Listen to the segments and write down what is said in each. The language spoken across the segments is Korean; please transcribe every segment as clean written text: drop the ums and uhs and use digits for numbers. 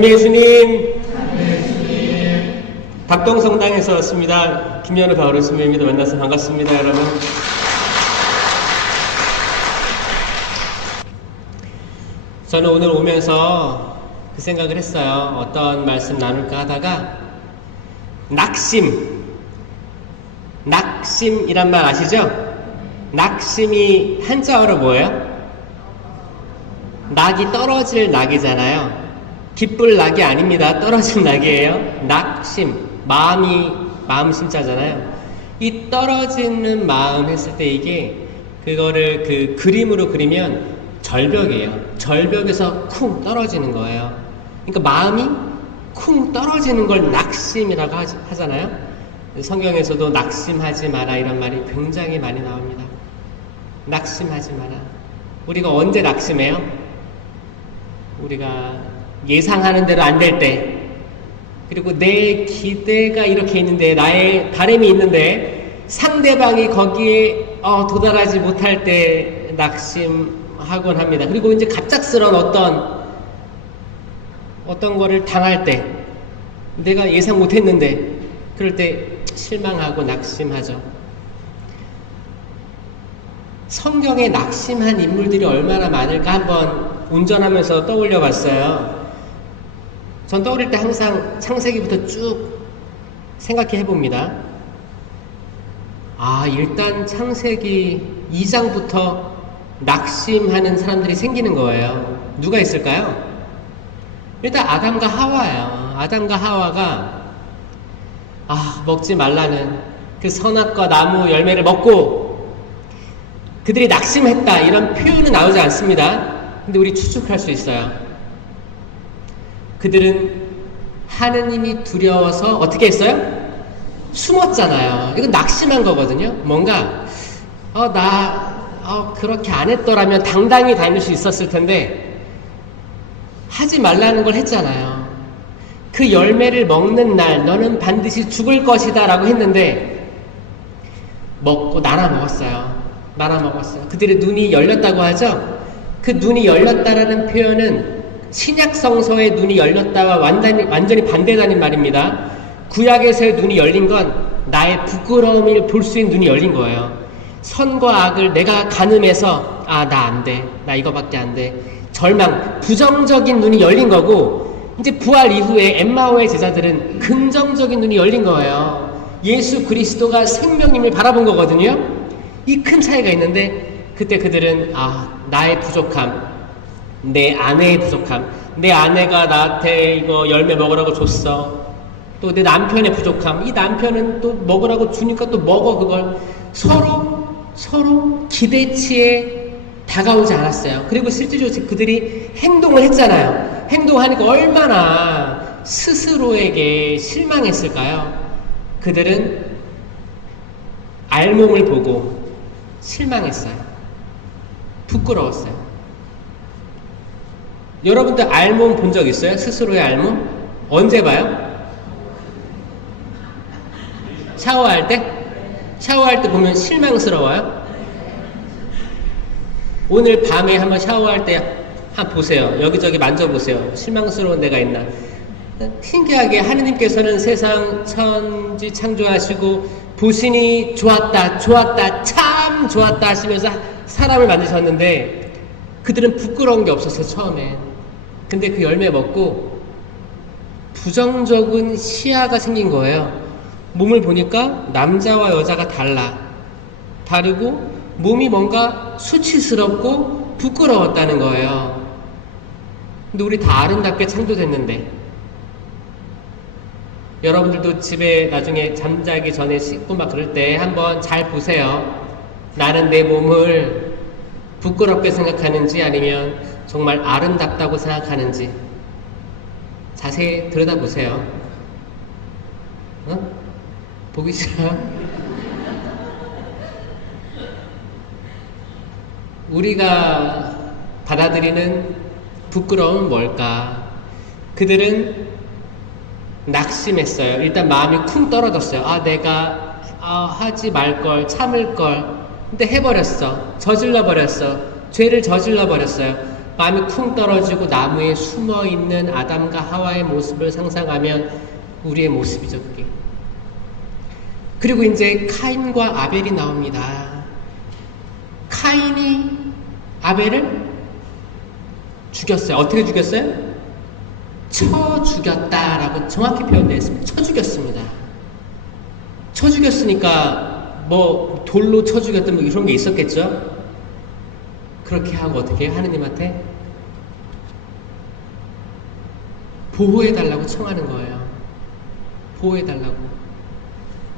참여해 주님. 닭동성당에서 왔습니다. 김연우 가오르 스님입니다. 만나서 반갑습니다, 여러분. 저는 오늘 오면서 그 생각을 했어요. 어떤 말씀 나눌까 하다가 낙심이란 말 아시죠? 낙심이 한자어로 뭐예요? 낙이 떨어질 낙이잖아요. 기쁠 낙이 아닙니다. 떨어질 낙이에요. 낙심, 마음 심자잖아요. 이 떨어지는 마음 했을 때 이게 그거를 그 그림으로 그리면 절벽이에요. 절벽에서 쿵 떨어지는 거예요. 그러니까 마음이 쿵 떨어지는 걸 낙심이라고 하잖아요. 성경에서도 낙심하지 마라 이런 말이 굉장히 많이 나옵니다. 낙심하지 마라. 우리가 언제 낙심해요? 우리가 예상하는 대로 안 될 때, 그리고 내 기대가 이렇게 있는데, 나의 바람이 있는데 상대방이 거기에 도달하지 못할 때 낙심하곤 합니다. 그리고 이제 갑작스러운 어떤 거를 당할 때, 내가 예상 못했는데 그럴 때 실망하고 낙심하죠. 성경에 낙심한 인물들이 얼마나 많을까 한번 운전하면서 떠올려 봤어요. 전 떠오를 때 항상 창세기부터 쭉 생각해 봅니다. 일단 창세기 2장부터 낙심하는 사람들이 생기는 거예요. 누가 있을까요? 일단 아담과 하와예요. 아담과 하와가 먹지 말라는 그 선악과 나무 열매를 먹고 그들이 낙심했다 이런 표현은 나오지 않습니다. 근데 우리 추측할 수 있어요. 그들은 하느님이 두려워서 어떻게 했어요? 숨었잖아요. 이건 낙심한 거거든요. 뭔가 그렇게 안 했더라면 당당히 다닐 수 있었을 텐데 하지 말라는 걸 했잖아요. 그 열매를 먹는 날 너는 반드시 죽을 것이다 라고 했는데 먹고 나눠 먹었어요. 그들의 눈이 열렸다고 하죠. 그 눈이 열렸다라는 표현은 신약 성서의 눈이 열렸다와 완전히 반대라는 말입니다. 구약에서의 눈이 열린 건 나의 부끄러움을 볼 수 있는 눈이 열린 거예요. 선과 악을 내가 가늠해서 나 안 돼. 나 이거밖에 안 돼. 절망, 부정적인 눈이 열린 거고, 이제 부활 이후에 엠마오의 제자들은 긍정적인 눈이 열린 거예요. 예수 그리스도가 생명님을 바라본 거거든요. 이 큰 차이가 있는데 그때 그들은 나의 부족함, 내 아내의 부족함, 내 아내가 나한테 이거 열매 먹으라고 줬어. 또 내 남편의 부족함, 이 남편은 또 먹으라고 주니까 또 먹어. 그걸 서로 기대치에 다가오지 않았어요. 그리고 실제로 그들이 행동을 했잖아요. 행동하니까 얼마나 스스로에게 실망했을까요? 그들은 알몸을 보고 실망했어요. 부끄러웠어요. 여러분들 알몸 본 적 있어요? 스스로의 알몸? 언제 봐요? 샤워할 때? 샤워할 때 보면 실망스러워요? 오늘 밤에 한번 샤워할 때 한번 보세요. 여기저기 만져보세요. 실망스러운 데가 있나? 신기하게 하느님께서는 세상 천지 창조하시고 보시니 좋았다, 참 좋았다 하시면서 사람을 만드셨는데 그들은 부끄러운 게 없었어요, 처음에. 근데 그 열매 먹고 부정적인 시야가 생긴 거예요. 몸을 보니까 남자와 여자가 다르고 몸이 뭔가 수치스럽고 부끄러웠다는 거예요. 근데 우리 다 아름답게 창조됐는데, 여러분들도 집에 나중에 잠자기 전에 씻고 막 그럴 때 한번 잘 보세요. 나는 내 몸을 부끄럽게 생각하는지 아니면 정말 아름답다고 생각하는지 자세히 들여다보세요. 보기 싫어요? 우리가 받아들이는 부끄러움은 뭘까? 그들은 낙심했어요. 일단 마음이 쿵 떨어졌어요. 내가 하지 말걸, 참을걸. 근데 해버렸어. 저질러버렸어. 죄를 저질러버렸어요. 마음이 쿵 떨어지고 나무에 숨어있는 아담과 하와의 모습을 상상하면 우리의 모습이죠, 그게. 그리고 이제 카인과 아벨이 나옵니다. 카인이 아벨을 죽였어요. 어떻게 죽였어요? 쳐 죽였다라고 정확히 표현되어 있습니다. 쳐 죽였습니다. 쳐 죽였으니까 뭐 돌로 쳐 죽였던 뭐 이런 게 있었겠죠? 그렇게 하고 어떻게 해요? 하느님한테 보호해달라고 청하는 거예요. 보호해달라고.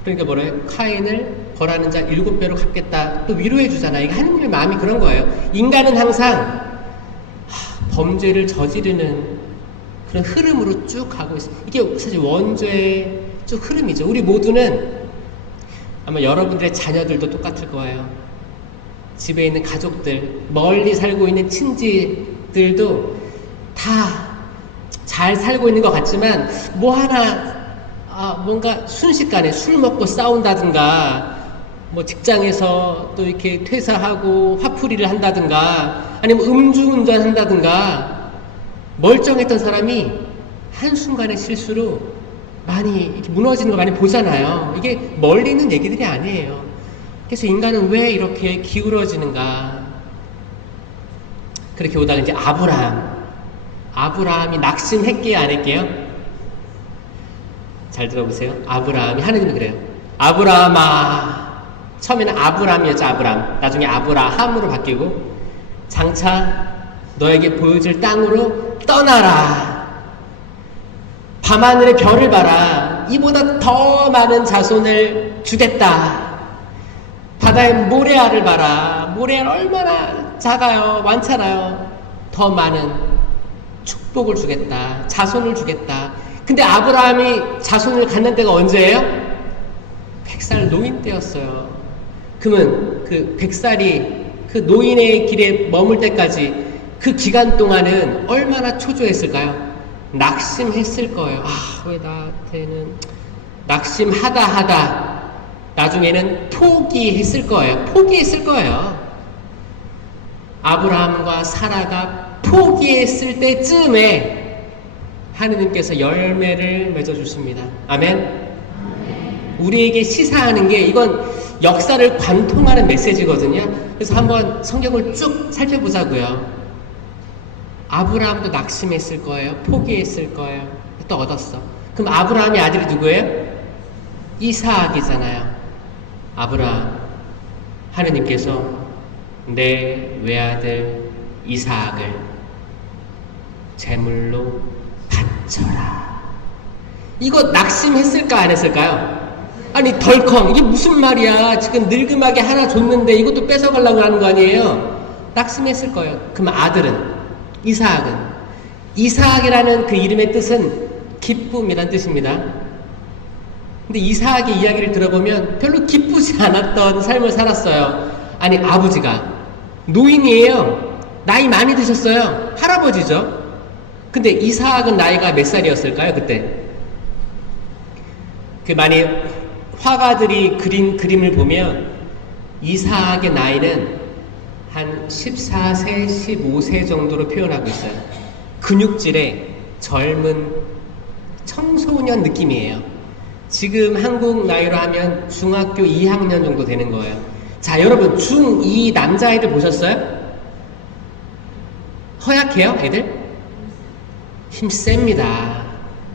그러니까 뭐래요? 카인을 벌하는 자 7배로 갚겠다. 또 위로해주잖아. 이게 하느님의 마음이 그런 거예요. 인간은 항상 범죄를 저지르는 그런 흐름으로 쭉 가고 있어요. 이게 사실 원죄의 쭉 흐름이죠. 우리 모두는 아마 여러분들의 자녀들도 똑같을 거예요. 집에 있는 가족들, 멀리 살고 있는 친지들도 다 잘 살고 있는 것 같지만 뭐 하나 뭔가 순식간에 술 먹고 싸운다든가 뭐 직장에서 또 이렇게 퇴사하고 화풀이를 한다든가 아니면 음주운전 한다든가 멀쩡했던 사람이 한순간의 실수로 많이 이렇게 무너지는 거 많이 보잖아요. 이게 멀리 있는 얘기들이 아니에요. 그래서 인간은 왜 이렇게 기울어지는가. 그렇게 오다가 이제 아브라함이 낙심했게요, 안 했게요? 잘 들어보세요. 아브라함이 하느님이 그래요. 아브라함아. 처음에는 아브람이었죠, 아브람. 나중에 아브라함으로 바뀌고 장차 너에게 보여줄 땅으로 떠나라. 밤하늘의 별을 봐라. 이보다 더 많은 자손을 주겠다. 바다의 모래알을 봐라. 모래알 얼마나 작아요. 많잖아요. 더 많은 축복을 주겠다. 자손을 주겠다. 근데 아브라함이 자손을 갖는 때가 언제예요? 100살 노인 때였어요. 그러면 그 100살이 그 노인의 길에 머물 때까지 그 기간 동안은 얼마나 초조했을까요? 낙심했을 거예요. 왜 나한테는 낙심하다 나중에는 포기했을 거예요. 아브라함과 사라가 포기했을 때쯤에 하느님께서 열매를 맺어주십니다. 아멘? 우리에게 시사하는 게 이건 역사를 관통하는 메시지거든요. 그래서 한번 성경을 쭉 살펴보자고요. 아브라함도 낙심했을 거예요. 포기했을 거예요. 또 얻었어. 그럼 아브라함의 아들이 누구예요? 이삭이잖아요. 아브라함. 하느님께서 내 외아들 이삭을 제물로 바쳐라. 이거 낙심했을까 안 했을까요? 아니 덜컹 이게 무슨 말이야. 지금 늙음하게 하나 줬는데 이것도 뺏어가려고 하는 거 아니에요? 낙심했을 거예요. 그럼 아들은 이삭이라는 그 이름의 뜻은 기쁨이란 뜻입니다. 근데 이삭의 이야기를 들어보면 별로 기쁘지 않았던 삶을 살았어요. 아니 아버지가 노인이에요. 나이 많이 드셨어요. 할아버지죠. 근데 이삭은 나이가 몇 살이었을까요 그때? 그 많이 화가들이 그린 그림을 보면 이삭의 나이는 한 14세, 15세 정도로 표현하고 있어요. 근육질의 젊은 청소년 느낌이에요. 지금 한국 나이로 하면 중학교 2학년 정도 되는 거예요. 자, 여러분 중2 남자애들 보셨어요? 허약해요, 애들? 힘 셉니다.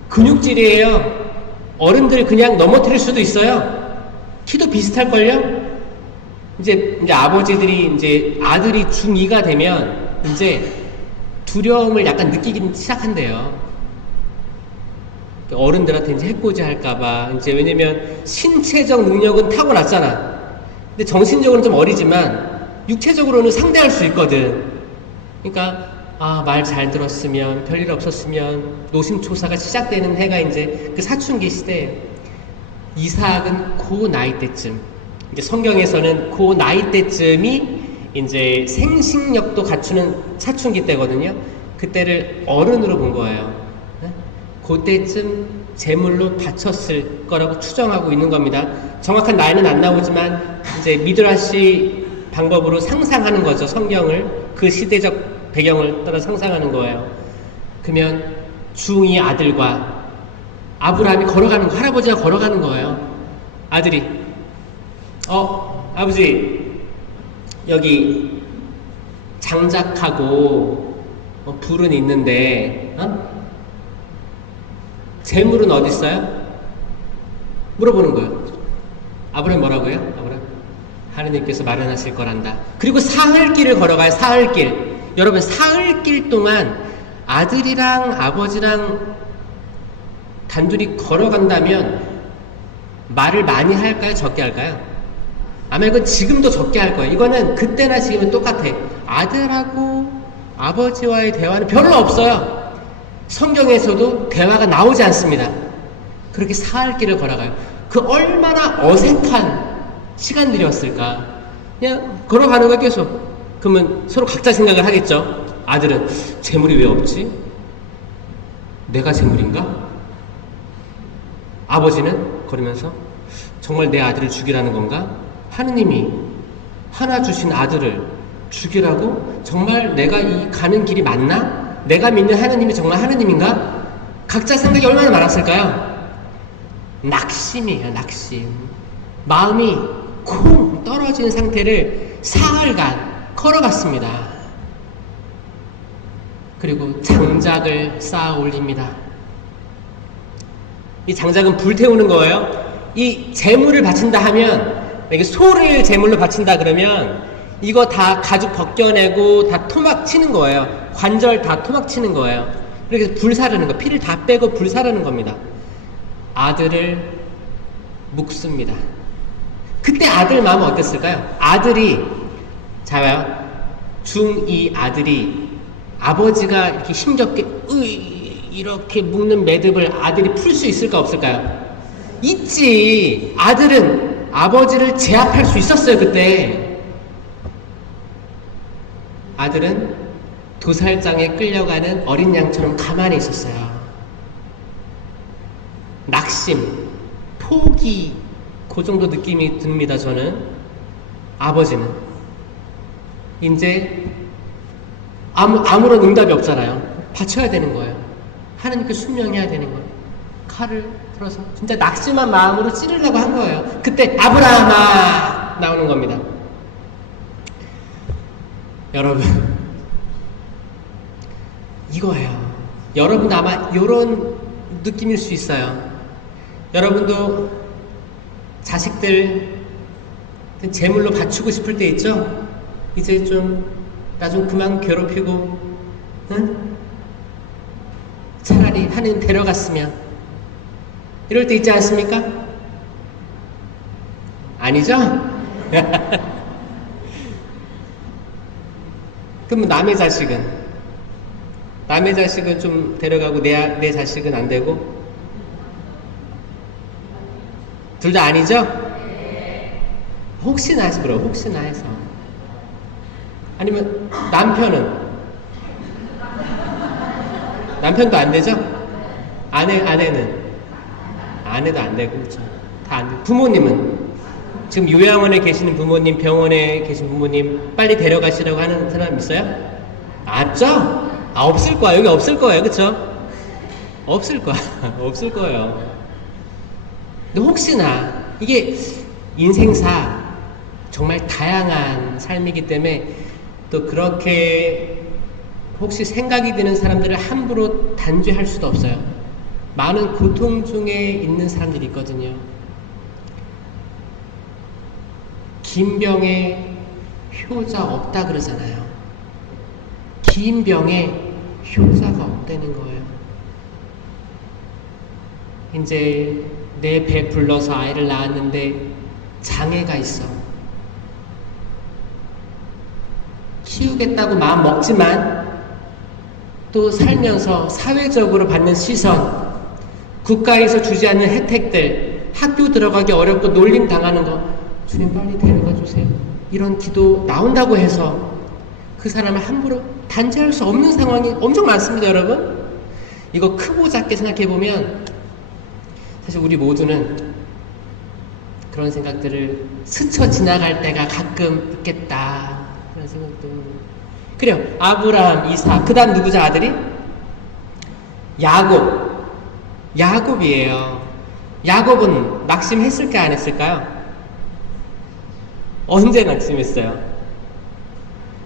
근육질이에요. 어른들 그냥 넘어뜨릴 수도 있어요. 키도 비슷할걸요? 이제 아버지들이 이제 아들이 중2가 되면 이제 두려움을 약간 느끼기 시작한대요. 어른들한테 이제 해코지 할까봐. 이제 왜냐면 신체적 능력은 타고났잖아. 근데 정신적으로는 좀 어리지만 육체적으로는 상대할 수 있거든. 그러니까 말 잘 들었으면 별일 없었으면 노심초사가 시작되는 해가 이제 그 사춘기 시대예요. 이삭은 그 나이 때쯤, 이제 성경에서는 그 나이 때쯤이 이제 생식력도 갖추는 사춘기 때거든요. 그때를 어른으로 본 거예요. 그때쯤 제물로 바쳤을 거라고 추정하고 있는 겁니다. 정확한 나이는 안 나오지만 이제 미드라시 방법으로 상상하는 거죠. 성경을 그 시대적 배경을 따라 상상하는 거예요. 그러면 중2 아들과 아브라함이 걸어가는 거, 할아버지가 걸어가는 거예요. 아들이 아버지 여기 장작하고 불은 있는데 재물은 어디 있어요? 물어보는 거예요. 아브라함이 뭐라고 해요? 아브라함, 하느님께서 마련하실 거란다. 그리고 사흘길을 걸어가요. 사흘길. 여러분, 사흘길 동안 아들이랑 아버지랑 단둘이 걸어간다면 말을 많이 할까요? 적게 할까요? 아마 이건 지금도 적게 할 거예요. 이거는 그때나 지금은 똑같아. 아들하고 아버지와의 대화는 별로 없어요. 성경에서도 대화가 나오지 않습니다. 그렇게 사흘길을 걸어가요. 그 얼마나 어색한 시간들이었을까. 그냥 걸어가는 거야 계속. 그러면 서로 각자 생각을 하겠죠. 아들은 재물이 왜 없지? 내가 재물인가? 아버지는 걸으면서 정말 내 아들을 죽이라는 건가? 하느님이 하나 주신 아들을 죽이라고? 정말 내가 이 가는 길이 맞나? 내가 믿는 하느님이 정말 하느님인가? 각자 생각이 얼마나 많았을까요? 낙심이에요, 낙심. 마음이 콩 떨어진 상태를 사흘간 걸어갔습니다. 그리고 장작을 쌓아 올립니다. 이 장작은 불태우는 거예요. 이 제물을 바친다 하면, 이게 소를 제물로 바친다 그러면 이거 다 가죽 벗겨내고 다 토막 치는 거예요. 관절 다 토막 치는 거예요. 그래서 불 사르는 거, 피를 다 빼고 불 사르는 겁니다. 아들을 묵습니다. 그때 아들 마음은 어땠을까요? 아들이, 자요, 중2 아들이 아버지가 이렇게 힘겹게 이렇게 묶는 매듭을 아들이 풀 수 있을까 없을까요? 있지. 아들은 아버지를 제압할 수 있었어요. 그때 아들은 도살장에 끌려가는 어린 양처럼 가만히 있었어요. 낙심, 포기, 그 정도 느낌이 듭니다. 저는. 아버지는 이제 아무런 응답이 없잖아요. 바쳐야 되는 거예요. 하나님께 순명해야 되는 거예요. 칼을 들어서 진짜 낙심한 마음으로 찌르려고 한 거예요. 그때 아브라함아 나오는 겁니다. 여러분, 이거예요. 여러분도 아마 이런 느낌일 수 있어요. 여러분도 자식들 제물로 바치고 싶을 때 있죠? 이제 나 좀 그만 괴롭히고, 응? 차라리 하느님 데려갔으면, 이럴 때 있지 않습니까? 아니죠? 그럼 남의 자식은 좀 데려가고 내 자식은 안 되고? 둘 다 아니죠? 혹시나 해서 그럼, 혹시나 해서. 아니면 남편도 안 되죠? 아내도 안 되고, 그렇죠. 다 안 되고. 부모님은 지금 요양원에 계시는 부모님, 병원에 계신 부모님 빨리 데려가시라고 하는 사람 있어요? 맞죠? 없을 거야. 여기 없을 거예요. 그렇죠? 없을 거야. 없을 거예요. 근데 혹시나 이게 인생사 정말 다양한 삶이기 때문에 또 그렇게 혹시 생각이 드는 사람들을 함부로 단죄할 수도 없어요. 많은 고통 중에 있는 사람들이 있거든요. 긴 병에 효자 없다 그러잖아요. 긴 병에 효자가 없다는 거예요. 이제 내 배 불러서 아이를 낳았는데 장애가 있어. 키우겠다고 마음 먹지만 또 살면서 사회적으로 받는 시선, 국가에서 주지 않는 혜택들, 학교 들어가기 어렵고 놀림 당하는 거, 주님 빨리 데려가 주세요. 이런 기도 나온다고 해서 그 사람을 함부로 단죄할 수 없는 상황이 엄청 많습니다, 여러분. 이거 크고 작게 생각해보면 사실 우리 모두는 그런 생각들을 스쳐 지나갈 때가 가끔 있겠다, 그런 생각도. 그래요. 아브라함, 이삭. 그 다음 누구죠, 아들이? 야곱. 야곱이에요. 야곱은 낙심했을까, 안 했을까요? 언제 낙심했어요?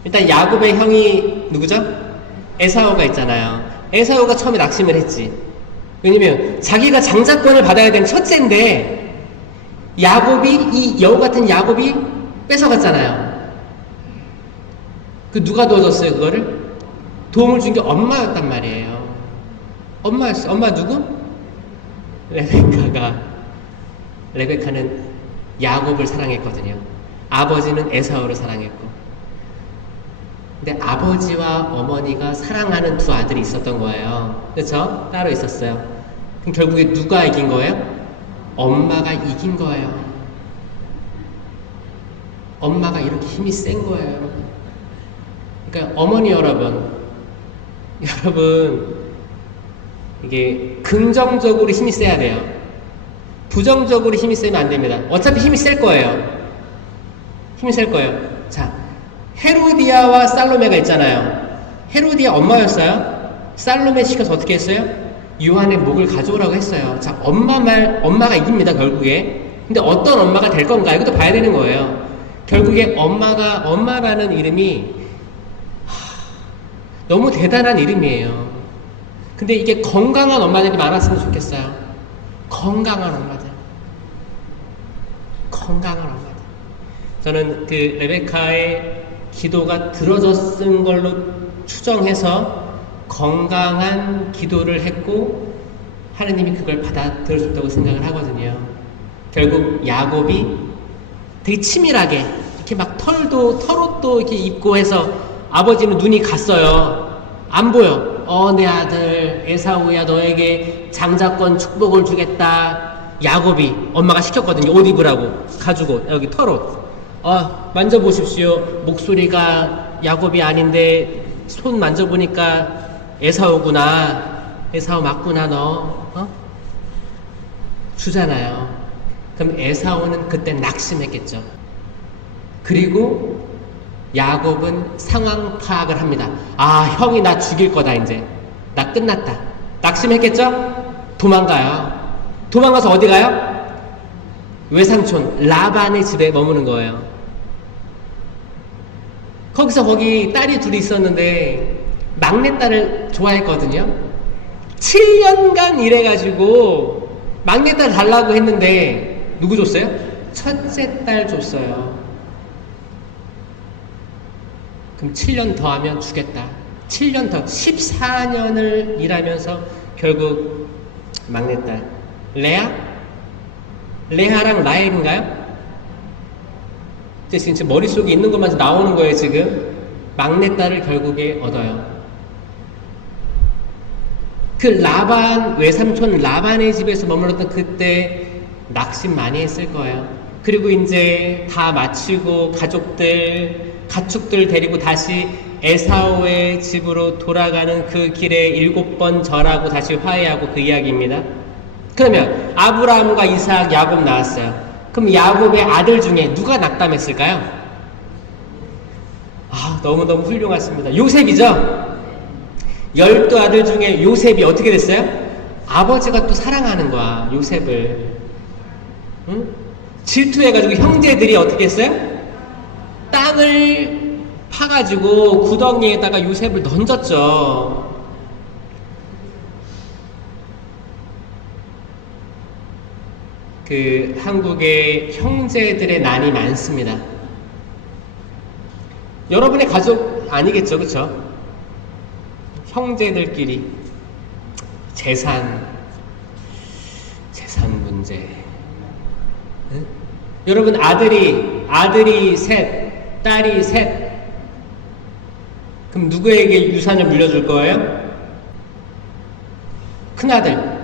일단 야곱의 형이 누구죠? 에사오가 있잖아요. 에사오가 처음에 낙심을 했지. 왜냐면 자기가 장자권을 받아야 되는 첫째인데 야곱이, 이 여우 같은 야곱이 뺏어갔잖아요. 그 누가 도와줬어요, 그거를? 도움을 준 게 엄마였단 말이에요. 엄마였어. 엄마 누구? 레베카는 야곱을 사랑했거든요. 아버지는 에사오를 사랑했고. 근데 아버지와 어머니가 사랑하는 두 아들이 있었던 거예요. 그렇죠? 따로 있었어요. 그럼 결국에 누가 이긴 거예요? 엄마가 이긴 거예요. 엄마가 이렇게 힘이 센 거예요, 여러분. 그러니까 어머니 여러분, 이게 긍정적으로 힘이 세야 돼요. 부정적으로 힘이 세면 안 됩니다. 어차피 힘이 셀 거예요. 힘이 셀 거예요. 자, 헤로디아와 살로메가 있잖아요. 헤로디아 엄마였어요. 살로메 시켜서 어떻게 했어요? 요한의 목을 가져오라고 했어요. 자, 엄마가 이깁니다, 결국에. 근데 어떤 엄마가 될 건가? 이것도 봐야 되는 거예요. 결국에 엄마라는 이름이 너무 대단한 이름이에요. 근데 이게 건강한 엄마들이 많았으면 좋겠어요. 건강한 엄마들. 저는 그 레베카의 기도가 들어졌은 걸로 추정해서 건강한 기도를 했고 하느님이 그걸 받아들여줬다고 생각을 하거든요. 결국 야곱이 되게 치밀하게 이렇게 막 털옷도 이렇게 입고 해서 아버지는 눈이 갔어요. 안 보여. 내 아들 에사우야, 너에게 장자권 축복을 주겠다. 야곱이 엄마가 시켰거든요. 옷 입으라고 가지고 여기 털옷. 만져보십시오. 목소리가 야곱이 아닌데 손 만져보니까 에사오구나. 에사오 맞구나 너. 주잖아요. 그럼 에사오는 그때 낙심했겠죠. 그리고 야곱은 상황 파악을 합니다. 형이 나 죽일 거다 이제. 나 끝났다. 낙심했겠죠? 도망가요. 도망가서 어디 가요? 외삼촌 라반의 집에 머무는 거예요. 거기 딸이 둘이 있었는데 막내딸을 좋아했거든요. 7년간 일해가지고 막내딸 달라고 했는데 누구 줬어요? 첫째 딸 줬어요. 그럼 7년 더 하면 주겠다. 7년 더 14년을 일하면서 결국 막내딸 레아랑 라헬인가요? 지금 머릿속에 있는 것만 나오는 거예요. 지금 막내딸을 결국에 얻어요. 그 라반 외삼촌 라반의 집에서 머물렀던 그때 낙심 많이 했을 거예요. 그리고 이제 다 마치고 가축들 데리고 다시 에사오의 집으로 돌아가는 그 길에 7번 절하고 다시 화해하고 그 이야기입니다. 그러면 아브라함과 이삭, 야곱 나왔어요. 그럼 야곱의 아들 중에 누가 낙담했을까요? 너무너무 훌륭하십니다. 요셉이죠? 12아들 중에 요셉이 어떻게 됐어요? 아버지가 또 사랑하는 거야, 요셉을. 응? 질투해가지고 형제들이 어떻게 했어요? 땅을 파가지고 구덩이에다가 요셉을 던졌죠. 한국에 형제들의 난이 많습니다. 여러분의 가족 아니겠죠, 그쵸? 형제들끼리 재산 문제. 응? 여러분 아들이 셋, 딸이 셋. 그럼 누구에게 유산을 물려줄 거예요? 큰아들,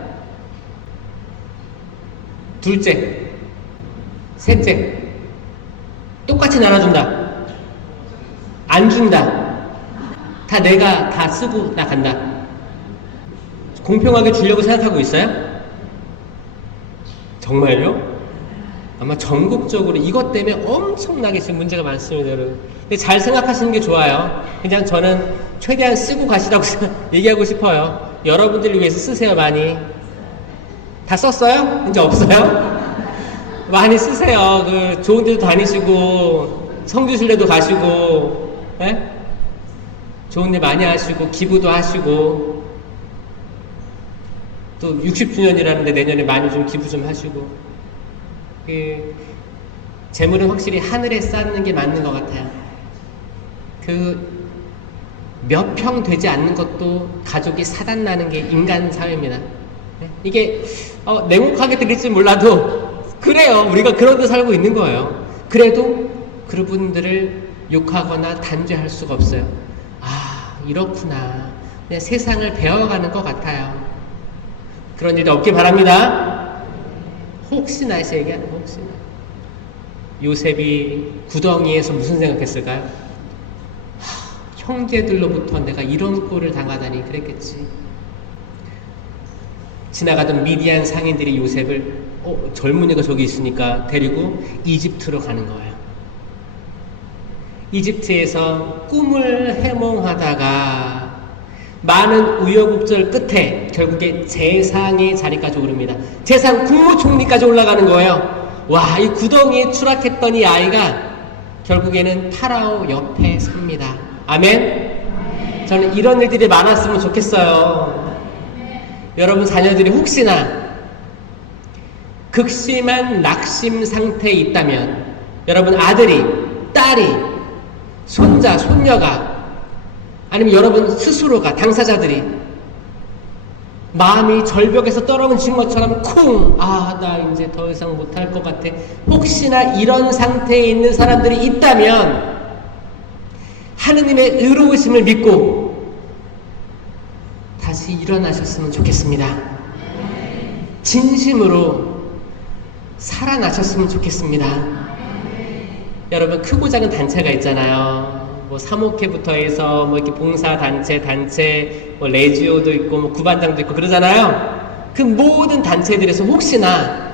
둘째, 셋째. 똑같이 나눠준다. 안 준다. 다 내가 다 쓰고 나 간다. 공평하게 주려고 생각하고 있어요? 정말요? 아마 전국적으로 이것 때문에 엄청나게 지금 문제가 많습니다, 여러분. 근데 잘 생각하시는 게 좋아요. 그냥 저는 최대한 쓰고 가시라고 얘기하고 싶어요. 여러분들을 위해서 쓰세요, 많이. 다 썼어요? 이제 없어요? 많이 쓰세요. 그 좋은 데도 다니시고 성주순례도 가시고, 예? 좋은 일 많이 하시고 기부도 하시고, 또 60주년이라는데 내년에 많이 좀 기부 좀 하시고. 그 재물은 확실히 하늘에 쌓는 게 맞는 것 같아요. 그 몇 평 되지 않는 것도 가족이 사단 나는 게 인간 사회입니다. 이게 냉혹하게 들릴지 몰라도 그래요. 우리가 그런 데 살고 있는 거예요. 그래도 그분들을 욕하거나 단죄할 수가 없어요. 아, 이렇구나. 그냥 세상을 배워가는 것 같아요. 그런 일도 없길 바랍니다. 혹시나 해서 얘기하는 거, 혹시나. 요셉이 구덩이에서 무슨 생각했을까요? 형제들로부터 내가 이런 꼴을 당하다니 그랬겠지. 지나가던 미디안 상인들이 요셉을 젊은이가 저기 있으니까 데리고 이집트로 가는 거예요. 이집트에서 꿈을 해몽하다가 많은 우여곡절 끝에 결국에 재상의 자리까지 오릅니다. 재상 국무총리까지 올라가는 거예요. 와, 이 구덩이에 추락했던 이 아이가 결국에는 파라오 옆에 삽니다. 아멘? 저는 이런 일들이 많았으면 좋겠어요. 여러분 자녀들이 혹시나 극심한 낙심 상태에 있다면, 여러분 아들이, 딸이, 손자, 손녀가, 아니면 여러분 스스로가, 당사자들이 마음이 절벽에서 떨어진 것처럼 쿵, 나 이제 더 이상 못할 것 같아. 혹시나 이런 상태에 있는 사람들이 있다면 하느님의 의로우심을 믿고 다시 일어나셨으면 좋겠습니다. 진심으로 살아나셨으면 좋겠습니다. 여러분 크고 작은 단체가 있잖아요. 뭐 사목회부터 해서 뭐 이렇게 봉사단체, 뭐 레지오도 있고 뭐 구반장도 있고 그러잖아요. 그 모든 단체들에서 혹시나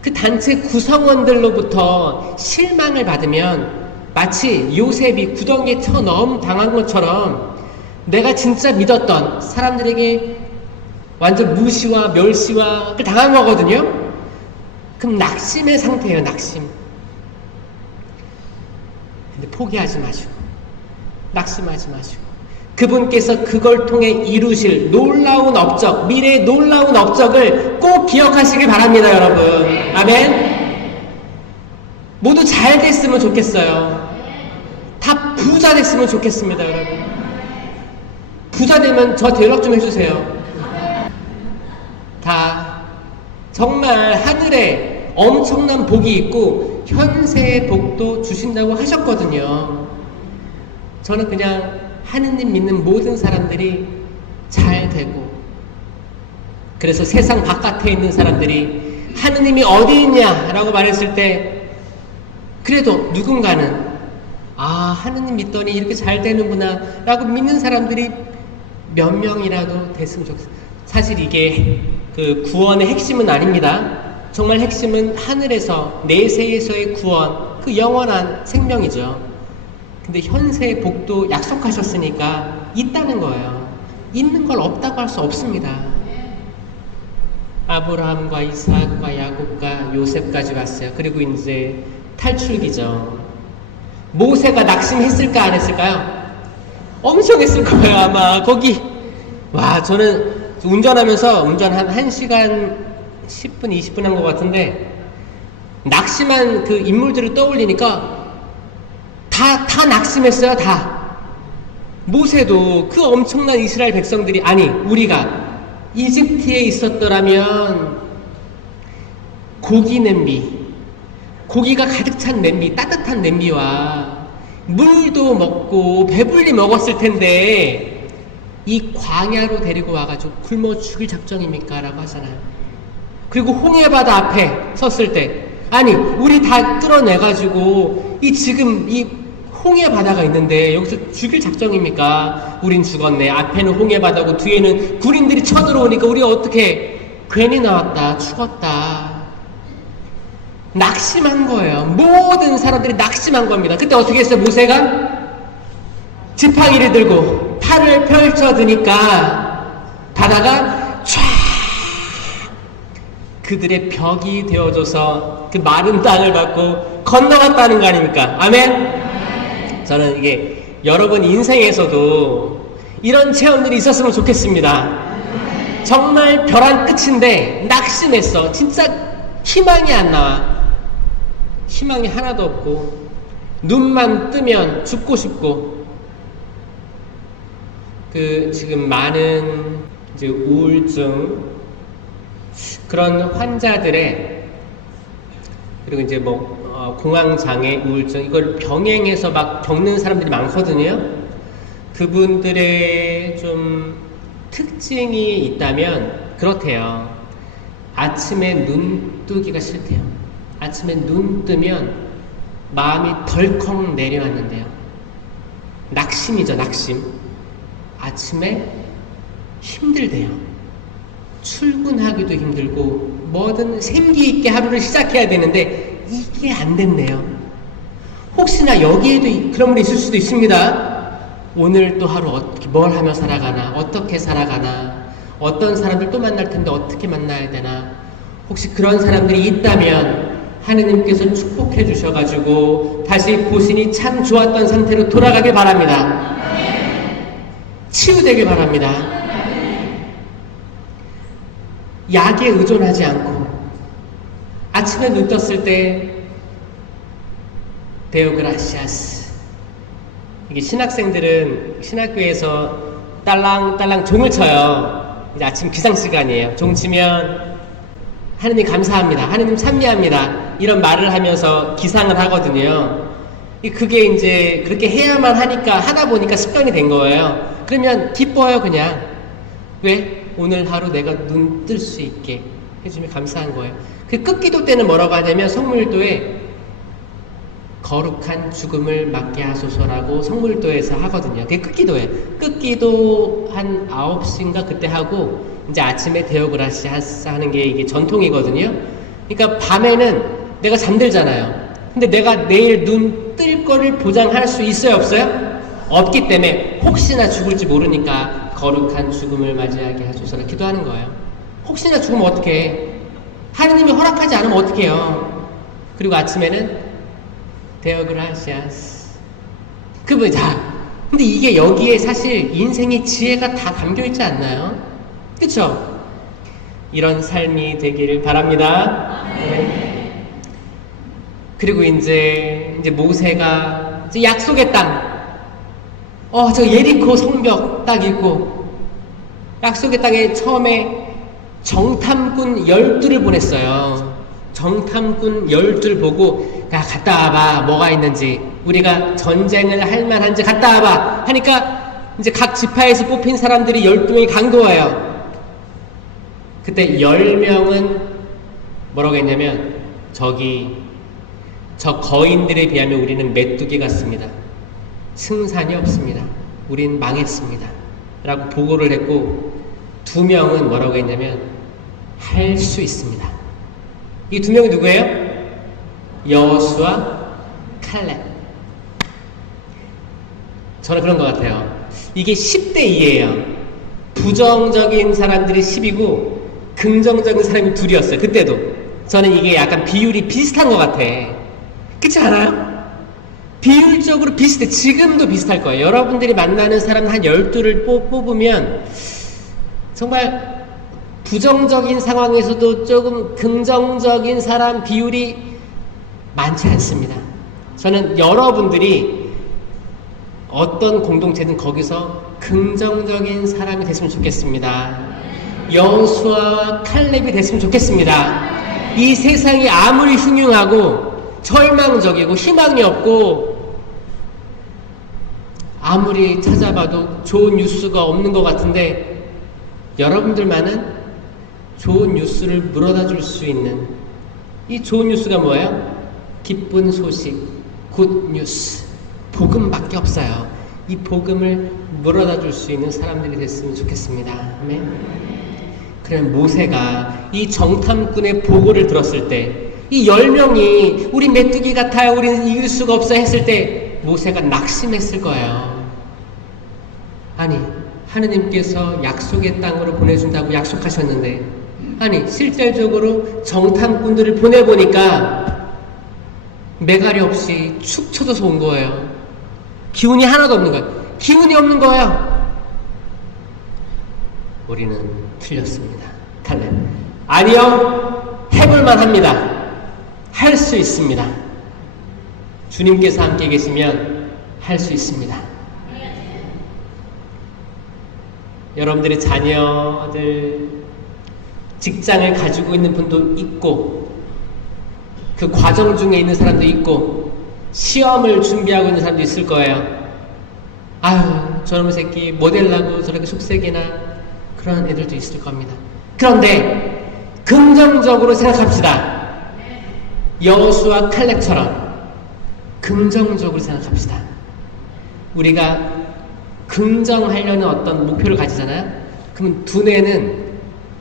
그 단체 구성원들로부터 실망을 받으면 마치 요셉이 구덩이에 쳐넣음 당한 것처럼 내가 진짜 믿었던 사람들에게 완전 무시와 멸시와 그걸 당한 거거든요. 그럼 낙심의 상태예요, 낙심. 근데 포기하지 마시고, 낙심하지 마시고, 그분께서 그걸 통해 이루실 놀라운 업적, 미래의 놀라운 업적을 꼭 기억하시길 바랍니다, 여러분. 아멘. 모두 잘 됐으면 좋겠어요. 다 부자 됐으면 좋겠습니다, 여러분. 부자 되면 저 연락 좀 해주세요. 다 정말 하늘에 엄청난 복이 있고 현세의 복도 주신다고 하셨거든요. 저는 그냥 하느님 믿는 모든 사람들이 잘 되고, 그래서 세상 바깥에 있는 사람들이 하느님이 어디 있냐라고 말했을 때 그래도 누군가는 하느님 믿더니 이렇게 잘 되는구나 라고 믿는 사람들이 몇 명이라도 됐으면 좋겠어요. 사실 이게 그 구원의 핵심은 아닙니다. 정말 핵심은 하늘에서 내세에서의 구원, 그 영원한 생명이죠. 근데 현세의 복도 약속하셨으니까 있다는 거예요. 있는 걸 없다고 할 수 없습니다. 아브라함과 이삭과 야곱과 요셉까지 왔어요. 그리고 이제 탈출기죠. 모세가 낙심했을까 안 했을까요? 엄청 했을 거예요, 아마. 거기 저는 운전하면서 운전 한 1시간 10분 20분 한 것 같은데 낙심한 그 인물들을 떠올리니까 다 낙심했어요. 다. 모세도 그 엄청난 이스라엘 백성들이, 우리가 이집트에 있었더라면 고기 냄비, 고기가 가득 찬 냄비, 따뜻한 냄비와 물도 먹고 배불리 먹었을 텐데 이 광야로 데리고 와가지고 굶어 죽일 작정입니까? 라고 하잖아요. 그리고 홍해바다 앞에 섰을 때 우리 다 끌어내가지고 지금 이 홍해바다가 있는데 여기서 죽일 작정입니까? 우린 죽었네. 앞에는 홍해바다고 뒤에는 군인들이 쳐들어오니까 우리 어떻게 괜히 나왔다, 죽었다. 낙심한 거예요. 모든 사람들이 낙심한 겁니다. 그때 어떻게 했어요? 모세가 지팡이를 들고 팔을 펼쳐드니까 바다가 촤 그들의 벽이 되어줘서 그 마른 땅을 밟고 건너갔다는 거 아닙니까? 아멘? 저는 이게 여러분 인생에서도 이런 체험들이 있었으면 좋겠습니다. 정말 벼랑 끝인데 낙심했어. 진짜 희망이 안 나와. 희망이 하나도 없고 눈만 뜨면 죽고 싶고 지금 많은 이제 우울증 그런 환자들의 그리고 이제 공황장애 우울증 이걸 병행해서 막 겪는 사람들이 많거든요. 그분들의 좀 특징이 있다면 그렇대요. 아침에 눈 뜨기가 싫대요. 아침에 눈 뜨면 마음이 덜컥 내려앉는데요. 낙심이죠, 낙심. 아침에 힘들대요. 출근하기도 힘들고 뭐든 생기 있게 하루를 시작해야 되는데 이게 안 된대요. 혹시나 여기에도 그런 분이 있을 수도 있습니다. 오늘 또 하루 어떻게 뭘 하며 살아가나, 어떻게 살아가나, 어떤 사람들 또 만날 텐데 어떻게 만나야 되나. 혹시 그런 사람들이 있다면 하느님께서 축복해 주셔가지고 다시 보신이 참 좋았던 상태로 돌아가길 바랍니다. 치유되길 바랍니다. 약에 의존하지 않고 아침에 눈 떴을 때 데오 그라시아스. 이게 신학생들은 신학교에서 딸랑딸랑 종을 쳐요. 이제 아침 기상시간이에요. 종 치면 하느님 감사합니다. 하느님 찬미합니다. 이런 말을 하면서 기상을 하거든요. 그게 이제 그렇게 해야만 하다 보니까 습관이 된 거예요. 그러면 기뻐요, 그냥. 왜? 오늘 하루 내가 눈 뜰 수 있게 해주면 감사한 거예요. 그 끝기도 때는 뭐라고 하냐면 성물도에 거룩한 죽음을 맞게 하소서라고 성물도에서 하거든요. 그게 끝기도예요. 끝기도 한 9시인가 그때 하고 이제 아침에 데오그라시아스 하는 게 이게 전통이거든요. 그러니까 밤에는 내가 잠들잖아요. 근데 내가 내일 눈 뜰 거를 보장할 수 있어요, 없어요? 없기 때문에 혹시나 죽을지 모르니까 거룩한 죽음을 맞이하게 하소서라 기도하는 거예요. 혹시나 죽으면 어떡해. 하느님이 허락하지 않으면 어떡해요. 그리고 아침에는 데오그라시아스. 근데 이게 여기에 사실 인생의 지혜가 다 담겨있지 않나요? 그쵸? 이런 삶이 되기를 바랍니다. 네. 그리고 이제 모세가 이제 약속의 땅, 저 예리코 성벽 딱 있고, 약속의 땅에 처음에 정탐꾼 12를 보냈어요. 정탐꾼 12를 보고, 야, 갔다 와봐. 뭐가 있는지. 우리가 전쟁을 할 만한지 갔다 와봐. 하니까, 이제 각 지파에서 뽑힌 사람들이 12명이 강도와요. 그때 10명은 뭐라고 했냐면, 저 거인들에 비하면 우리는 메뚜기 같습니다. 승산이 없습니다. 우린 망했습니다. 라고 보고를 했고, 2명은 뭐라고 했냐면, 할 수 있습니다. 이 2명이 누구예요? 여호수아, 칼렙. 저는 그런 것 같아요. 이게 10대 2예요. 부정적인 사람들이 10이고, 긍정적인 사람이 2이었어요. 그때도. 저는 이게 약간 비율이 비슷한 것 같아. 그렇지 않아요? 비율적으로 비슷해. 지금도 비슷할 거예요. 여러분들이 만나는 사람 한 12를 뽑으면 정말 부정적인 상황에서도 조금 긍정적인 사람 비율이 많지 않습니다. 저는 여러분들이 어떤 공동체든 거기서 긍정적인 사람이 됐으면 좋겠습니다. 여호수아와 칼렙이 됐으면 좋겠습니다. 이 세상이 아무리 흉흉하고 절망적이고 희망이 없고 아무리 찾아봐도 좋은 뉴스가 없는 것 같은데 여러분들만은 좋은 뉴스를 물어다 줄 수 있는 이 좋은 뉴스가 뭐예요? 기쁜 소식, 굿 뉴스, 복음밖에 없어요. 이 복음을 물어다 줄 수 있는 사람들이 됐으면 좋겠습니다. 아멘. 그럼 모세가 이 정탐꾼의 보고를 들었을 때 이 10명이 우리 메뚜기 같아요, 우리는 이길 수가 없어 했을 때 모세가 낙심했을 거예요. 아니, 하느님께서 약속의 땅으로 보내준다고 약속하셨는데, 아니 실질적으로 정탐꾼들을 보내보니까 매가리 없이 축 쳐져서 온 거예요. 기운이 하나도 없는 거예요. 기운이 없는 거예요. 우리는 틀렸습니다. 칼렙, 아니요, 해볼만 합니다. 할 수 있습니다. 주님께서 함께 계시면 할 수 있습니다. 여러분들의 자녀들, 직장을 가지고 있는 분도 있고, 그 과정 중에 있는 사람도 있고, 시험을 준비하고 있는 사람도 있을 거예요. 아유, 저놈의 새끼 뭐 되려고 저렇게 속색이나, 그런 애들도 있을 겁니다. 그런데 긍정적으로 생각합시다. 여호수아 칼렙처럼 긍정적으로 생각합시다. 우리가 긍정하려는 어떤 목표를 가지잖아요. 그러면 두뇌는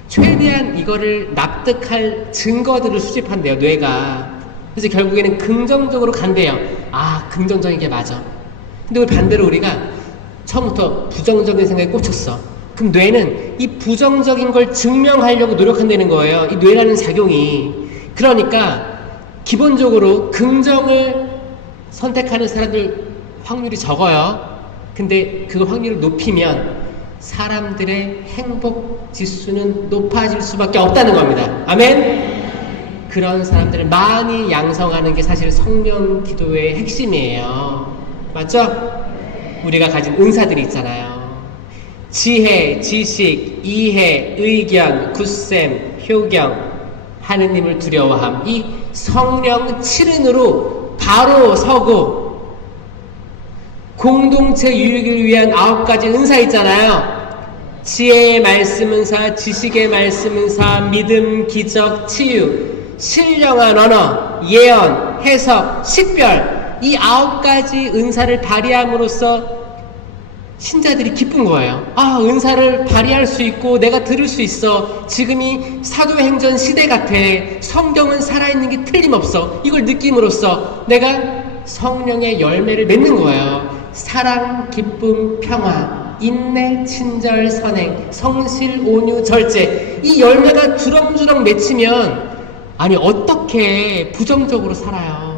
최대한 이거를 납득할 증거들을 수집한대요, 뇌가. 그래서 결국에는 긍정적으로 간대요. 아, 긍정적인 게 맞아. 근데 왜 반대로 우리가 처음부터 부정적인 생각에 꽂혔어. 그럼 뇌는 이 부정적인 걸 증명하려고 노력한다는 거예요. 이 뇌라는 작용이. 그러니까 기본적으로 긍정을 선택하는 사람들 확률이 적어요. 근데 그 확률을 높이면 사람들의 행복 지수는 높아질 수밖에 없다는 겁니다. 아멘? 그런 사람들을 많이 양성하는 게 사실 성령 기도의 핵심이에요. 맞죠? 우리가 가진 은사들이 있잖아요. 지혜, 지식, 이해, 의견, 굳셈, 효경, 하느님을 두려워함. 이 성령 7은으로 바로 서고 공동체 유익을 위한 9가지 은사 있잖아요. 지혜의 말씀 은사, 지식의 말씀 은사, 믿음, 기적, 치유, 신령한 언어, 예언, 해석, 식별, 이 9가지 은사를 발휘함으로써 신자들이 기쁜 거예요. 아, 은사를 발휘할 수 있고 내가 들을 수 있어. 지금이 사도행전 시대 같아. 성경은 살아있는 게 틀림없어. 이걸 느낌으로써 내가 성령의 열매를 맺는 거예요. 사랑, 기쁨, 평화, 인내, 친절, 선행, 성실, 온유, 절제. 이 열매가 주렁주렁 맺히면 아니 어떻게 부정적으로 살아요.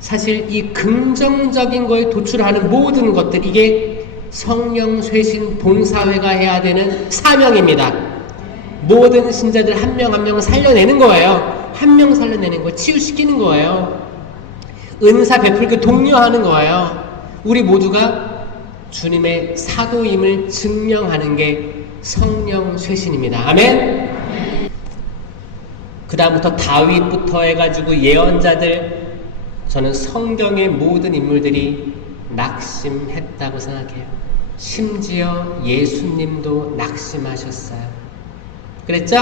사실 이 긍정적인 거에 도출하는 모든 것들, 이게 성령 쇄신 봉사회가 해야 되는 사명입니다. 모든 신자들 한 명 한 명을 살려내는 거예요. 한 명 살려내는 거, 치유시키는 거예요. 은사 베풀고 독려하는 거예요. 우리 모두가 주님의 사도임을 증명하는 게 성령 쇄신입니다. 아멘? 그 다음부터 다윗부터 해가지고 예언자들, 저는 성경의 모든 인물들이 낙심했다고 생각해요. 심지어 예수님도 낙심하셨어요. 그랬죠?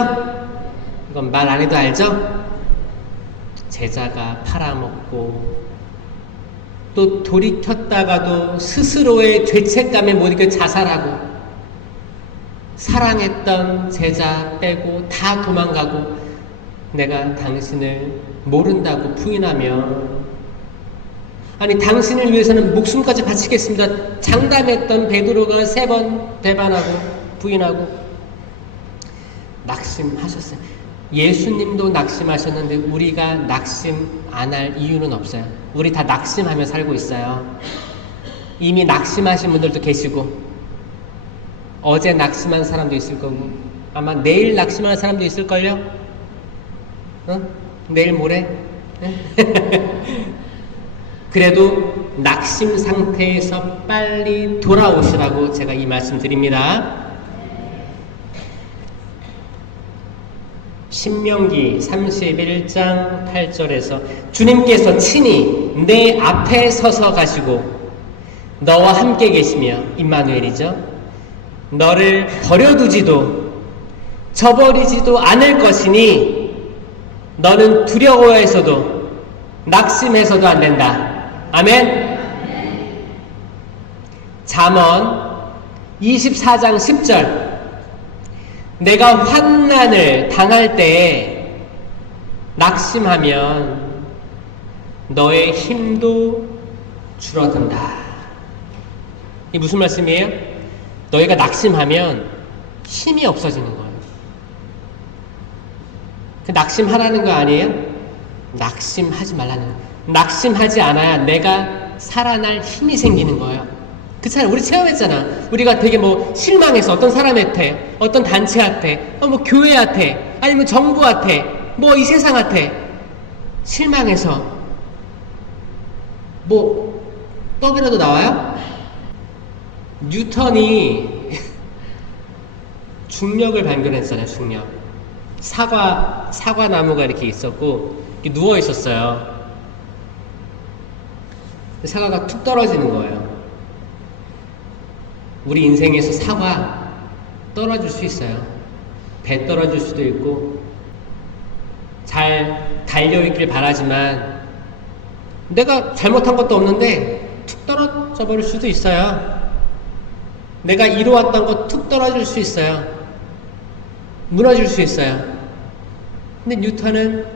이건 말 안 해도 알죠? 제자가 팔아먹고 또 돌이켰다가도 스스로의 죄책감에 못 이겨 자살하고, 사랑했던 제자 빼고 다 도망가고, 내가 당신을 모른다고 부인하면, 아니 당신을 위해서는 목숨까지 바치겠습니다 장담했던 베드로가 3번 배반하고 부인하고 낙심하셨어요. 예수님도 낙심하셨는데 우리가 낙심 안 할 이유는 없어요. 우리 다 낙심하며 살고 있어요. 이미 낙심하신 분들도 계시고, 어제 낙심한 사람도 있을 거고, 아마 내일 낙심하는 사람도 있을걸요? 내일 모레? 그래도 낙심 상태에서 빨리 돌아오시라고 제가 이 말씀 드립니다. 신명기 31장 8절에서 주님께서 친히 내 앞에 서서 가시고 너와 함께 계시며, 임마누엘이죠. 너를 버려두지도 저버리지도 않을 것이니 너는 두려워해서도 낙심해서도 안 된다. 아멘. 잠언 24장 10절, 내가 환난을 당할 때에 낙심하면 너의 힘도 줄어든다. 이게 무슨 말씀이에요? 너희가 낙심하면 힘이 없어지는 거예요. 그 낙심하라는 거 아니에요? 낙심하지 말라는 거예요. 낙심하지 않아야 내가 살아날 힘이 생기는 거예요. 그렇잖아요. 우리 체험했잖아. 우리가 되게 뭐 실망해서 어떤 사람한테, 어떤 단체한테, 뭐 교회한테, 아니면 정부한테, 뭐 이 세상한테 실망해서 뭐 떡이라도 나와요? 뉴턴이 중력을 발견했잖아요. 중력. 사과 나무가 이렇게 있었고 이렇게 누워 있었어요. 사과가 툭 떨어지는 거예요. 우리 인생에서 사과 떨어질 수 있어요. 배 떨어질 수도 있고 잘 달려있길 바라지만 내가 잘못한 것도 없는데 툭 떨어져 버릴 수도 있어요. 내가 이루었던 거 툭 떨어질 수 있어요. 무너질 수 있어요. 근데 뉴턴은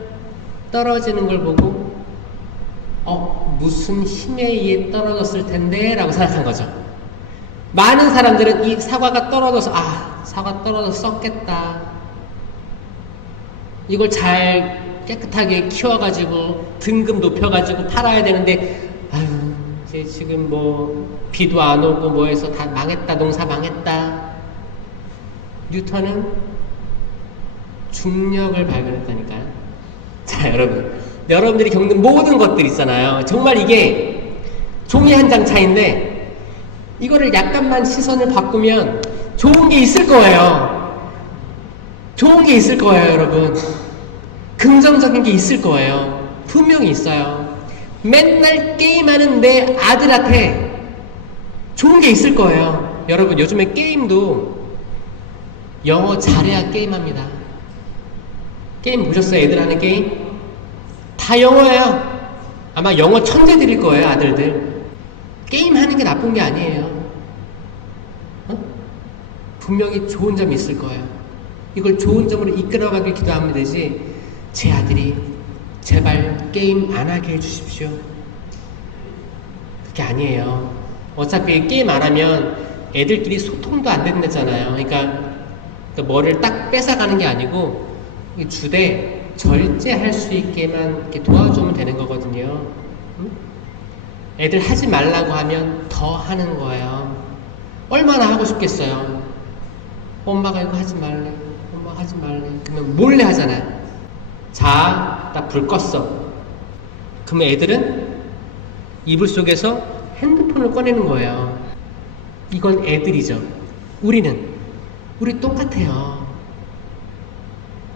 떨어지는 걸 보고 무슨 힘에 의해 떨어졌을 텐데 라고 생각한 거죠. 많은 사람들은 이 사과가 떨어져서 사과 떨어져서 썩겠다. 이걸 잘 깨끗하게 키워가지고 등급 높여가지고 팔아야 되는데 이제 지금 뭐 비도 안 오고 뭐 해서 다 망했다. 농사 망했다. 뉴턴은 중력을 발견했다니까요. 자, 여러분들이 겪는 모든 것들 있잖아요. 정말 이게 종이 한 장 차이인데 이거를 약간만 시선을 바꾸면 좋은 게 있을 거예요. 좋은 게 있을 거예요, 여러분. 긍정적인 게 있을 거예요. 분명히 있어요. 맨날 게임하는 내 아들한테 좋은 게 있을 거예요. 여러분, 요즘에 게임도 영어 잘해야 게임합니다. 게임 보셨어요? 애들 하는 게임? 다 영어예요. 아마 영어 천재들일 거예요, 아들들. 게임 하는 게 나쁜 게 아니에요. 분명히 좋은 점이 있을 거예요. 이걸 좋은 점으로 이끌어가길 기도하면 되지, 제 아들이 제발 게임 안 하게 해주십시오. 그게 아니에요. 어차피 게임 안 하면 애들끼리 소통도 안 된다잖아요. 그러니까 뭐를 딱 뺏어가는 게 아니고 주되 절제할 수 있게만 이렇게 도와주면 되는 거거든요. 애들 하지 말라고 하면 더 하는 거예요. 얼마나 하고 싶겠어요. 엄마가 이거 하지 말래. 엄마 하지 말래. 그러면 몰래 하잖아요. 자, 딱 불 껐어. 그러면 애들은 이불 속에서 핸드폰을 꺼내는 거예요. 이건 애들이죠. 우리 똑같아요.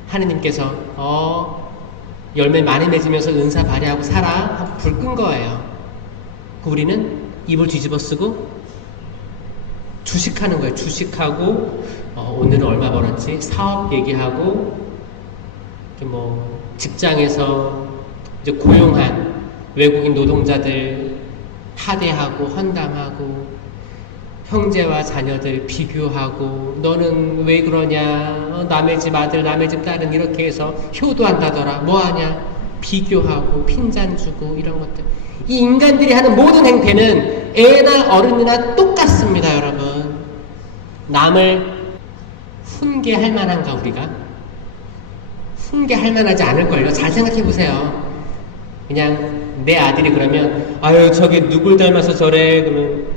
하느님께서 열매 많이 맺으면서 은사 발휘하고 살아 하고 불 끈 거예요. 우리는 이불 뒤집어 쓰고 주식하는 거예요. 주식하고 오늘은 얼마 벌었지? 사업 얘기하고 뭐 직장에서 이제 고용한 외국인 노동자들 하대하고 헌담하고 형제와 자녀들 비교하고 너는 왜 그러냐, 남의 집 아들 남의 집 딸은 이렇게 해서 효도한다더라, 뭐하냐, 비교하고 핀잔 주고 이런 것들. 이 인간들이 하는 모든 행태는 애나 어른이나 똑같습니다. 여러분, 남을 훈계할 만한가? 우리가 훈계할 만하지 않을걸요. 잘 생각해보세요. 그냥 내 아들이 그러면 저기 누굴 닮아서 저래, 그러면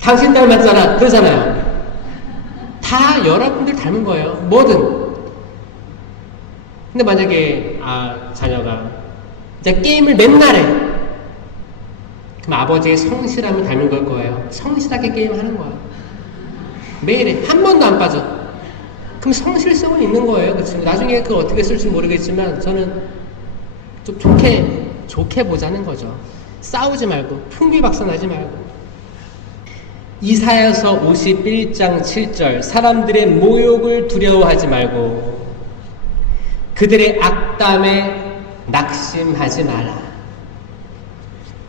당신 닮았잖아 그러잖아요. 다 여러분들 닮은 거예요. 뭐든. 근데 만약에 자녀가 이제 게임을 맨날 해. 그럼 아버지의 성실함을 닮은 걸 거예요. 성실하게 게임하는 거야. 매일 해. 한 번도 안 빠져. 그럼 성실성은 있는 거예요. 그렇죠? 나중에 그걸 어떻게 쓸지 모르겠지만 저는 좀 좋게 보자는 거죠. 싸우지 말고 풍비박산하지 말고. 이사야서 51장 7절 사람들의 모욕을 두려워하지 말고 그들의 악담에 낙심하지 마라.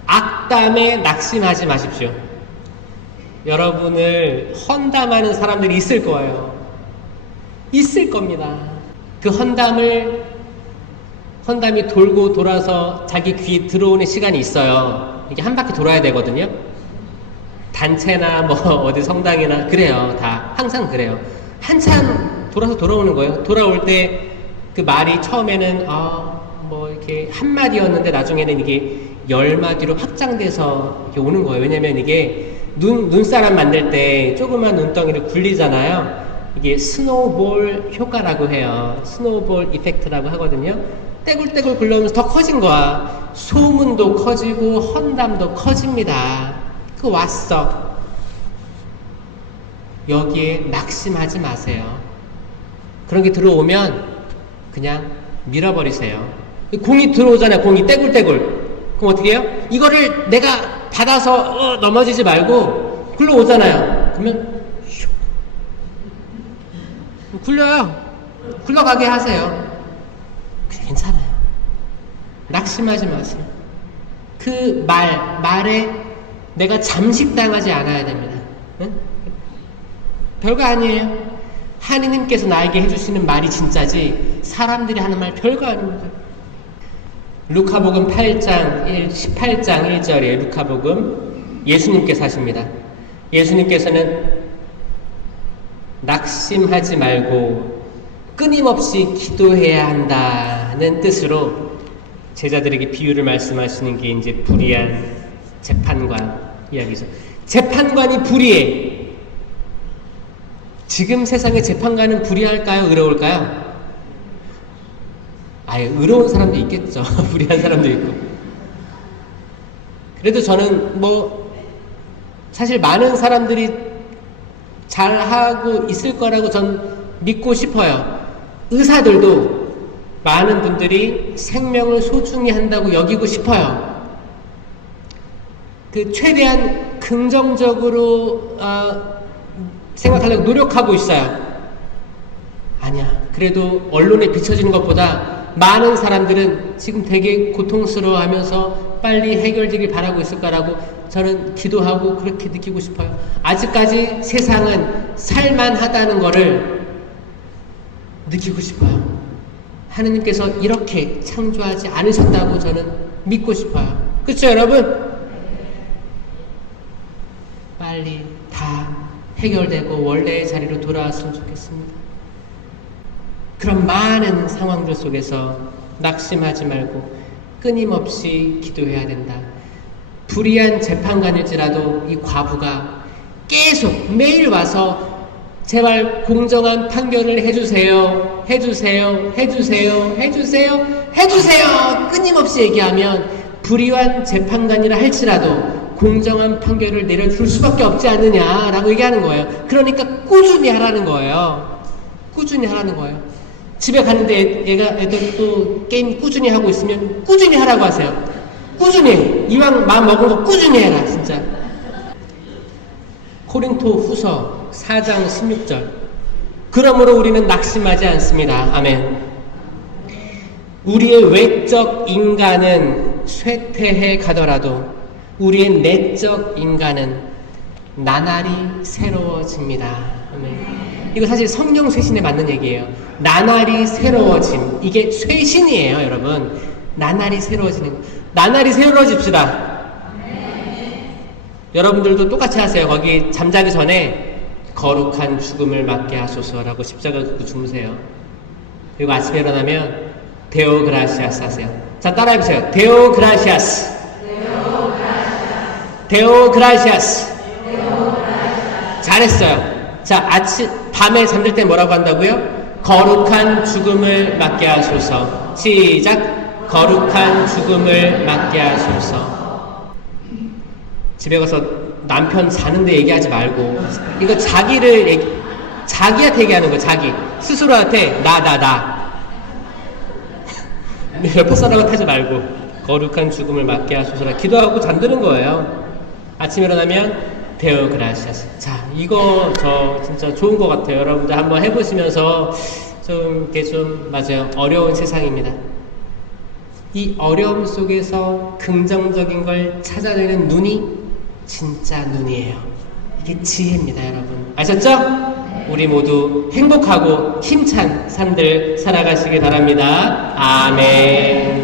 악담에 낙심하지 마십시오. 여러분을 헌담하는 사람들이 있을 거예요. 있을 겁니다. 그 헌담을 헌담이 돌고 돌아서 자기 귀에 들어오는 시간이 있어요. 이게 한 바퀴 돌아야 되거든요. 단체나 뭐 어디 성당이나 그래요. 다 항상 그래요. 한참 돌아서 돌아오는 거예요. 돌아올 때 그 말이 처음에는 뭐 이렇게 한 마디였는데 나중에는 이게 10마디로 확장돼서 이렇게 오는 거예요. 왜냐면 이게 눈사람 만들 때 조그만 눈덩이를 굴리잖아요. 이게 스노우볼 효과라고 해요. 스노우볼 이펙트라고 하거든요. 떼굴떼굴 굴러오면서 더 커진 거야. 소문도 커지고 헌담도 커집니다. 그거 왔어. 여기에 낙심하지 마세요. 그런 게 들어오면 그냥 밀어버리세요. 공이 들어오잖아요. 공이 떼굴떼굴. 그럼 어떻게 해요? 이거를 내가 받아서 넘어지지 말고 굴러오잖아요. 그러면 슉. 굴려요. 굴러가게 하세요. 괜찮아요. 낙심하지 마세요. 그 말에 내가 잠식당하지 않아야 됩니다. 응? 별거 아니에요. 하느님께서 나에게 해주시는 말이 진짜지 사람들이 하는 말 별거 아닙니다. 루카복음 18장 1절에 루카복음 예수님께서 하십니다. 예수님께서는 낙심하지 말고 끊임없이 기도해야 한다는 뜻으로 제자들에게 비유를 말씀하시는 게 이제 불의한 재판관 이야기죠. 재판관이 불의해. 지금 세상의 재판관은 불의할까요? 의로울까요? 아예 의로운 사람도 있겠죠. 불의한 사람도 있고. 그래도 저는 사실 많은 사람들이 잘하고 있을 거라고 전 믿고 싶어요. 의사들도 많은 분들이 생명을 소중히 한다고 여기고 싶어요. 최대한 긍정적으로 생각하려고 노력하고 있어요. 아니야. 그래도 언론에 비춰지는 것보다 많은 사람들은 지금 되게 고통스러워하면서 빨리 해결되길 바라고 있을 거라고 저는 기도하고 그렇게 느끼고 싶어요. 아직까지 세상은 살만하다는 거를 느끼고 싶어요. 하느님께서 이렇게 창조하지 않으셨다고 저는 믿고 싶어요. 그렇죠, 여러분? 빨리 다 해결되고 원래의 자리로 돌아왔으면 좋겠습니다. 그런 많은 상황들 속에서 낙심하지 말고 끊임없이 기도해야 된다. 불의한 재판관일지라도 이 과부가 계속 매일 와서 제발 공정한 판결을 해주세요. 해주세요. 해주세요. 해주세요. 해주세요. 끊임없이 얘기하면 불의한 재판관이라 할지라도 공정한 판결을 내려줄 수밖에 없지 않느냐라고 얘기하는 거예요. 그러니까 꾸준히 하라는 거예요. 꾸준히 하라는 거예요. 집에 갔는데 애들 또 게임 꾸준히 하고 있으면 꾸준히 하라고 하세요. 꾸준히. 이왕 마음 먹은 거 꾸준히 해라, 진짜. 코린토 후서 4장 16절. 그러므로 우리는 낙심하지 않습니다. 아멘. 우리의 외적 인간은 쇠퇴해 가더라도 우리의 내적 인간은 나날이 새로워집니다. 아멘. 이거 사실 성령 쇄신에 맞는 얘기예요. 나날이 새로워짐. 이게 쇄신이에요, 여러분. 나날이 새로워지는 거. 나날이 새로워집시다. 여러분들도 똑같이 하세요. 거기 잠자기 전에 거룩한 죽음을 맞게 하소서라고 십자가 긋고 주무세요. 그리고 아침에 일어나면 데오 그라시아스 하세요. 자, 따라해보세요. 데오 그라시아스. 데오 그라시아스. 잘했어요. 자, 밤에 잠들 때 뭐라고 한다고요? 거룩한 죽음을 맞게 하소서. 시작. 거룩한 죽음을 맞게 하소서. 집에 가서 남편 자는데 얘기하지 말고, 이거 자기한테 얘기하는 거. 자기 스스로한테 나 옆에 사람한테 하지 말고 거룩한 죽음을 맞게 하소서라 기도하고 잠드는 거예요. 아침에 일어나면 데오 그라시아스. 자, 이거 저 진짜 좋은 것 같아요. 여러분들 한번 해보시면서 맞아요. 어려운 세상입니다. 이 어려움 속에서 긍정적인 걸 찾아내는 눈이 진짜 눈이에요. 이게 지혜입니다, 여러분. 아셨죠? 우리 모두 행복하고 힘찬 삶들 살아가시기 바랍니다. 아멘.